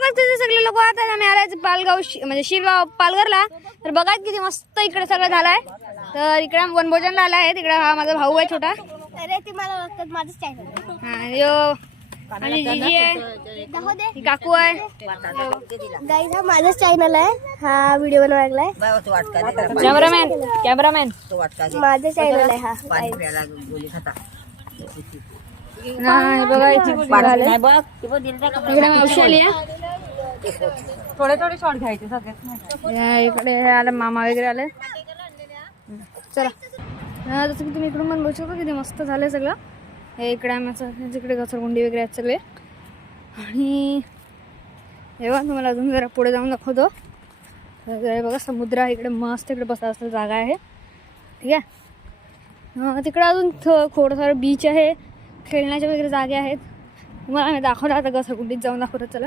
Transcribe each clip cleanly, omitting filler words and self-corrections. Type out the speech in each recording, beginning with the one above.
कसं सगळे लोक आता आम्ही आलाय पालगाव म्हणजे शिरगाव पालघरला. तर बघा किती मस्त इकडे सगळं झालंय. तर इकडे वनभोजनला आलाय. तिकडे हा माझा भाऊ आहे छोटा. अरे ती मला ओळखतात, माझंच चॅनल. हा यो आणि जीजी आहे, ही काकू आहे. गाईज हा माझाच चॅनल आहे. हा व्हिडिओ बनवायलाय. कॅमेरामॅन माझं चॅनल आहे हा. बघा इकडे मावशी आली आहे. थोडे थोडे शॉट घ्यायचे सगळ्यात. इकडे आले मामा वगैरे आले. चला जसं की तुम्ही इकडून पण बघू शकता किती मस्त झालंय सगळं. हे इकडे आम्ही तिकडे घसरगुंडी वगैरे आहेत सगळे. आणि हे बघा तुम्हाला अजून जरा पुढे जाऊन दाखवतो. तर बघा समुद्र आहे इकडे, मस्त इकडे बसायचं जागा आहे. ठीक आहे. तिकडे अजून थोडंसं बीच आहे, खेळण्याच्या वगैरे जागे आहेत. तुम्हाला आम्ही दाखवलं आता घसरगुंडीत जाऊन दाखवतो. चला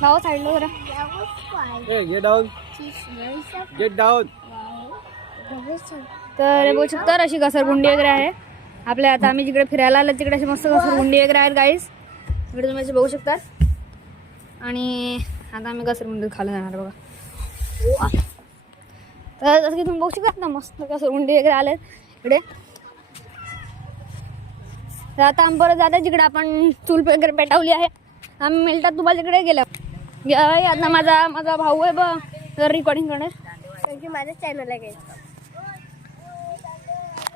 भाऊ साईडला जरा. तर बघू शकता अशी घसरगुंडी वगैरे आहे आपल्या. आता आम्ही जिकडे फिरायला आलो तिकडे अशी मस्त घसरगुंडी वगैरे आहेत गाईस. इकडे तुम्ही असे बघू शकता. आणि आता आम्ही घसरगुंडीत खाली जाणार बघा. तर जसं की तुम्ही बघू शकता ना मस्त घसरगुंडी वगैरे आले इकडे. तर आता आम्ही परत जाता जिकडे आपण चूल वगैरे पेटवली आहे. आम्ही मिळतात तुम्हाला तिकडे गेलो. आता माझा भाऊ आहे बघ रेकॉर्डिंग करणार. कारण माझं चॅनल आहे.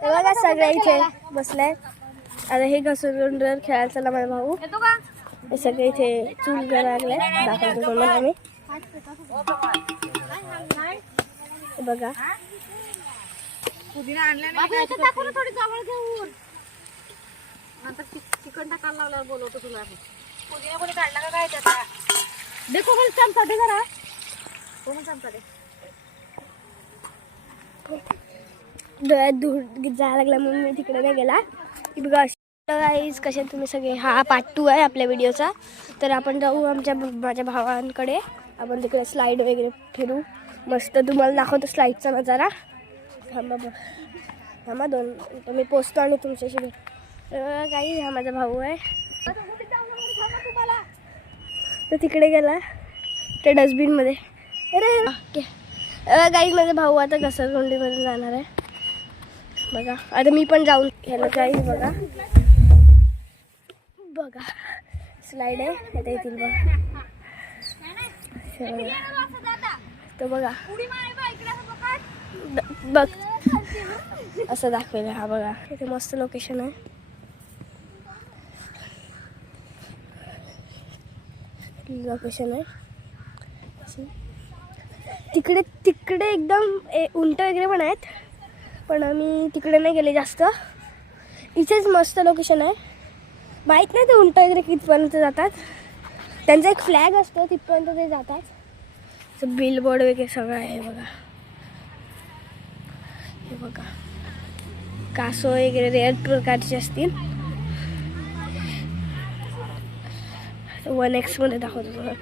बघा सगळे इथे बसलाय. आता हे घसरगुंडीवर खेळायला चला माझा भाऊ. हे सगळे इथे चूल करायला लागले. दाखवतो तुम्हाला आम्ही. बघा चिकन टाकायला लावल्यावर बोलवतो तुला. पुदिना कोणी काढला का काय त्याचा? देखो कोण चमचा दे जरा. कोण चमचा दे. डोळ्यात धूळ जायला लागला म्हणून मी तिकडे नाही गेला. की बघा गाईज कसे तुम्ही सगळे. हा पार्ट 2 आहे आपल्या व्हिडिओचा. तर आपण जाऊ माझ्या भावांकडे. आपण तिकडे स्लाईड वगैरे फिरू. मस्त तुम्हाला दाखवतो स्लाईडचा नजारा. थांबा दोन तर मी पोचतो आणि तुमच्याशी भेट. काही हा माझा भाऊ आहे. तर तिकडे गेला त्या डस्टबिनमध्ये. अरे गाईज माझा भाऊ आता घसरगुंडीमध्ये जाणार आहे. बघा आता मी पण जाऊन गेलो गाईज. बघा बघा स्लाईड आहे. आता येतील बघा. तर बघा बघ असं दाखवेल. हा बघा इथे मस्त लोकेशन आहे. लोकेशन आहे तिकडे तिकडे एकदम उंट वगैरे पण आहेत. पण आम्ही तिकडे नाही गेले जास्त. इथेच मस्त लोकेशन आहे. माहीत नाही ते उंट वगैरे कितपर्यंत जातात. त्यांचा एक फ्लॅग असतो तिथपर्यंत ते जातात. बिलबोर्ड वगैरे सगळं आहे बघा. हे बघा कासव वगैरे रेअर प्रकारचे असतील. 1x मध्ये दाखवतो तुम्हाला.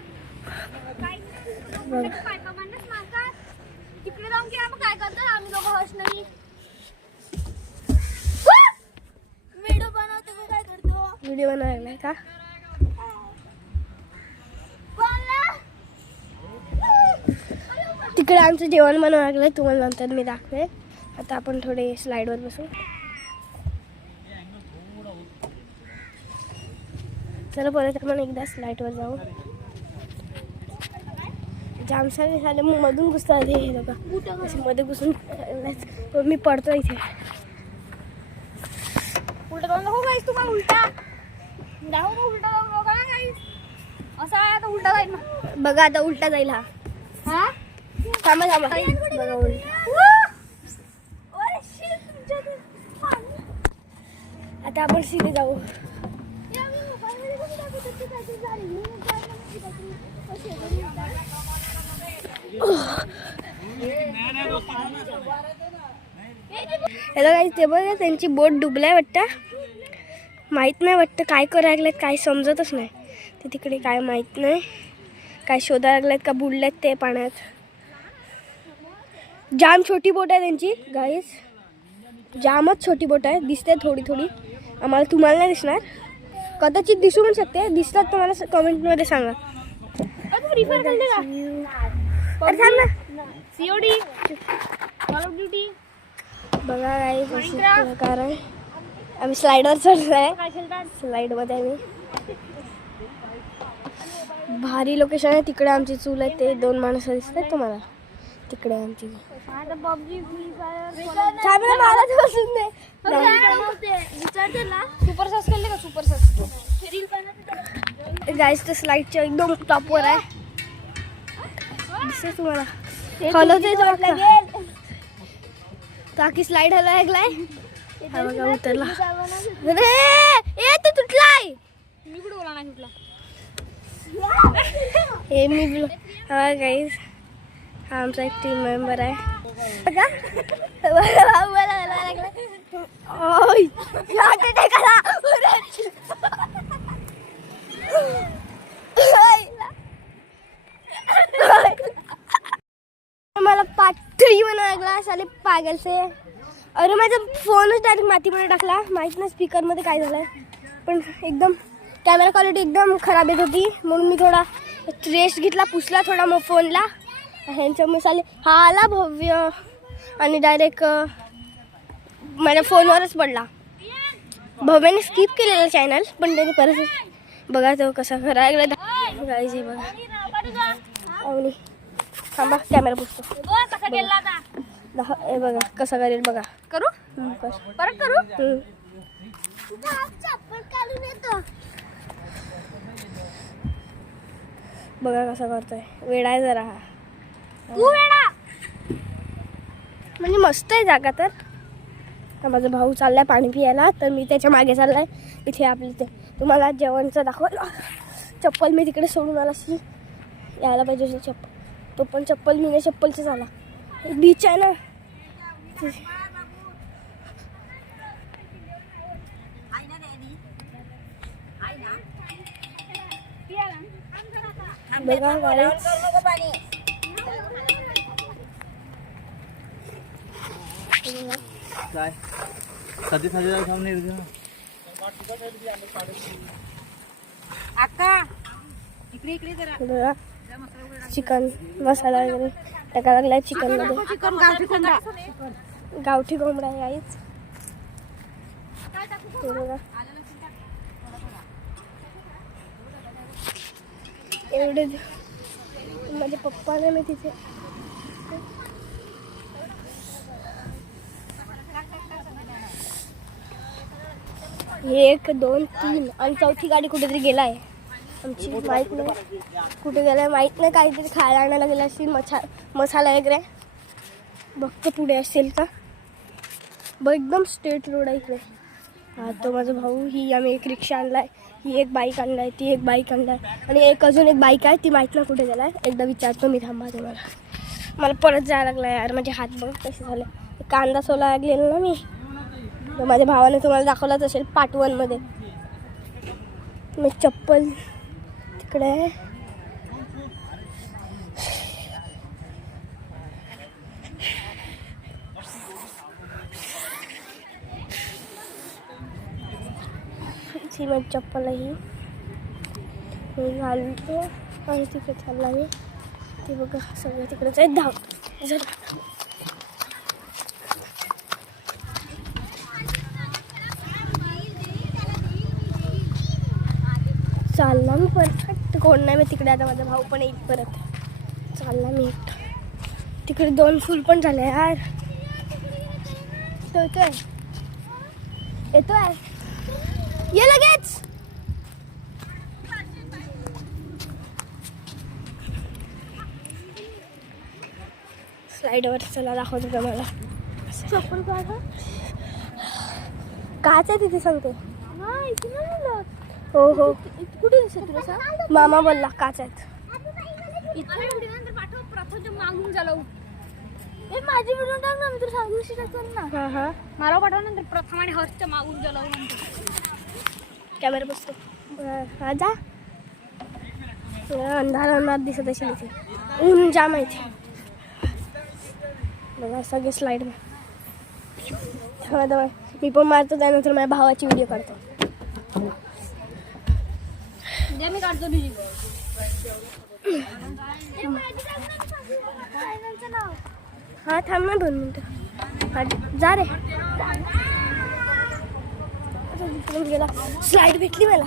व्हिडिओ बनवायला का तिकडे आमचं जेवण बनवायला लागलं. तुम्हाला नंतर मी दाखवेन. आता आपण थोडे स्लाईडवर बसू. चला परत आपण एकदा स्लाईडवर जाऊ. जामसाने झाले मग मधून घुसतात हे बघा. मध्ये घुसून मी पडतो इथे. उलटा जाऊन नको गाईस. तुम्हाला उलटा दाखव. उलटा जाऊन बघा ना गाईस. असं आहे आता उलटा जाईल ना. बघा आता उलटा जाईल हा. हा थांबा बघा उलटा. आता आपण सीधे जाऊ. हॅलो गाईस ते बघा त्यांची बोट डुबलाय वाटतं. माहीत नाही वाटतं काय करायला लागलेत. काय समजतच नाही. ते तिकडे काय माहीत नाही काय शोधायला लागलेत का बुडलेत ते पाण्यात. जाम छोटी बोट आहे त्यांची गाईस, जामच छोटी बोट आहे. दिसते थोडी थोडी, आम्हाला तुम्हाला नाही दिसणार, कदाचित दिसू पण शकते. दिसतात तुम्हाला कमेंटमध्ये सांगा. सीओडी कॉल ऑफ ड्युटी बघा गाईस प्रकार आहे. आम्ही स्लाइडवर चढलो आहे, स्लाइडमध्ये आम्ही. भारी लोकेशन आहे. तिकडे आमची चूल आहे, ते 2 माणसं दिसतात तुम्हाला तिकडे आमची. सुपर सॉस केले का? सुपर सॉस गाईस ते स्लाइडच्या एकदम टॉपवर आहे, दिसते तुम्हाला. हलवते काकी स्लाइड हलवा ऐकलाय. हा बघा उतरला. अरे ए तू तुटलाय. मी कुठे बोला नाही तुटला. हे मी हा गाईस, हा आमचा एक टीम मेंबर आहे बघा. मला पाठी म्हणून ऐकला साले पागलचे. अरे माझा फोनच डायरेक्ट मातीमध्ये टाकला. माहीत नाही स्पीकरमध्ये काय झालं, पण एकदम कॅमेरा क्वालिटी एकदम खराब येत होती, म्हणून मी थोडा रेस्ट घेतला, पुसला थोडा मग फोनला. ह्यांच्या मसाले हा आला भव्य आणि डायरेक्ट माझ्या फोनवरच पडला. भव्याने स्किप केलेलं चॅनल, पण त्याने परत बघा तो कसा करायला गायचे बघा. आणि थांबा कॅमेरा पुसतो. हे बघा कसा करेल बघा. करू परत करू. बघा कसा करतोय, वेडा आहे जरा हा. तू वेडा म्हणजे मस्त आहे जागा. तर माझा भाऊ चाललाय पाणी पियायला, तर मी त्याच्या मागे चाललाय. इथे आपले ते तुम्हाला जेवणचं दाखवलं. चप्पल मी तिकडे सोडून आला अशी यायला पाहिजे चप्पल, तो पण चप्पल मी चप्पलच आला. बीच आहे ना. बघा गाईस काय साधी सामने अक्का इकडे इकडे जरा. बघा चिकन मसाला वगैरे टाका लागलाय चिकन मध्ये. चिकन गावठी कोंबडा. गावठी कोंबडा आहे आईच. हे बघा एवढे माझे पप्पा नाही मी तिथे. 1 2 3 आणि चौथी गाडी कुठेतरी गेलाय आमची, माहीत नाही कुठे गेलाय, माहीत नाही. काहीतरी खायला आणायला गेला असेल, मसाला वगैरे बघतो पुढे असेल का. बघ एकदम स्ट्रेट रोड आहे इकडे. हा तो माझा भाऊ. ही आम्ही एक रिक्षा आणलाय, ही एक बाईक आणलाय, ती एक बाईक आणलाय आणि अजून एक बाईक आहे, ती माहीत नाही कुठे गेलाय. एकदा विचारतो मी, थांबा तुम्हाला. मला परत जायला लागला यार, माझे हात बघ कसे झाले. कांदा सोला लागलेला ना मी, तर माझ्या भावाने तुम्हाला दाखवलाच असेल पार्ट 1 मध्ये. मी चप्पल तिकडे आहे. माझी चप्पल ही घालतो आणि तिकडे चालला मी. ते बघा सगळं तिकडेच आहे. धाव चालला मी परत. कोण नाही मी तिकडे. आता माझा भाऊ पण येईल परत. चालला मी एकटा. तिकडे 2 फुल पण झाले यार. तो येतोय ये लगेच. स्लाइडवर चला दाखवतो तुम्हाला. चप्पल काढा. काच आहे तिथे सांगते. हो हो कुठे दिसत तुला सांग. मामा बोलला काच आहेत. इथे एवढी नंतर पाठव. प्रथमच्या मागून झालं. ए माझी व्हिडिओ टाक ना, मी तुला सांगू शकतो ना. हां हां मला पाठव नंतर प्रथम आणि हर्षच्या मागून झालं. कॅमेरा बसतो. हा जा. अंधार अंधार दिसत असेल इथे. ऊन जाम आहे इथे. बघा सगळे स्लाईड मी पण मारतो त्यानंतर माझ्या भावाची व्हिडिओ काढतो. मी काढतो तुझी. हा थांब ना 2 मिनिटं. जा रे. गेला स्लाईड भेटली मला.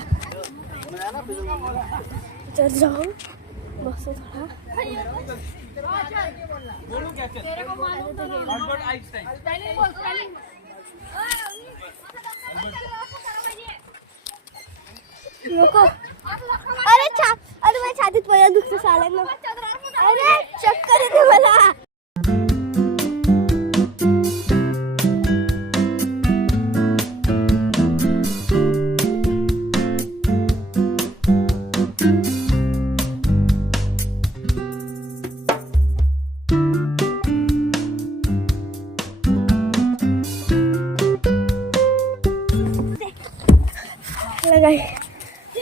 तर जाऊ बस थोडा. नको. अरे अरे माझ्या छातीत पहिला दुखतं चालेल ना. अरे चक्कर येते मला.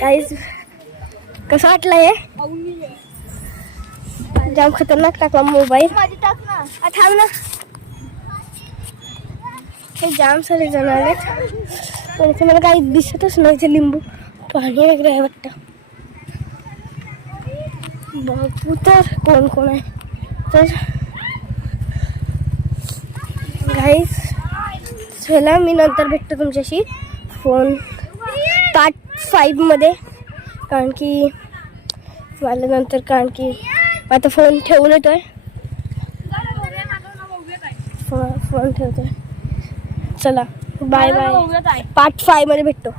गाईज कसं वाटलं हे? जाम खतरनाक टाकला मोबाईल. थांब ना. हे जाम सारे जण आलेत पण इथे मला काही दिसतच नाही. इथे लिंबू पाणी वगैरे आहे वाटतं. बघू तर कोण कोण आहे. तर गाईज चला मी नंतर भेटतो तुमच्याशी फोन पार्ट 5 मध्ये. कारण की मला नंतर आता फोन ठेवून येतोय. फोन ठेवतोय. चला बाय बाय. पार्ट 5 मध्ये भेटतो.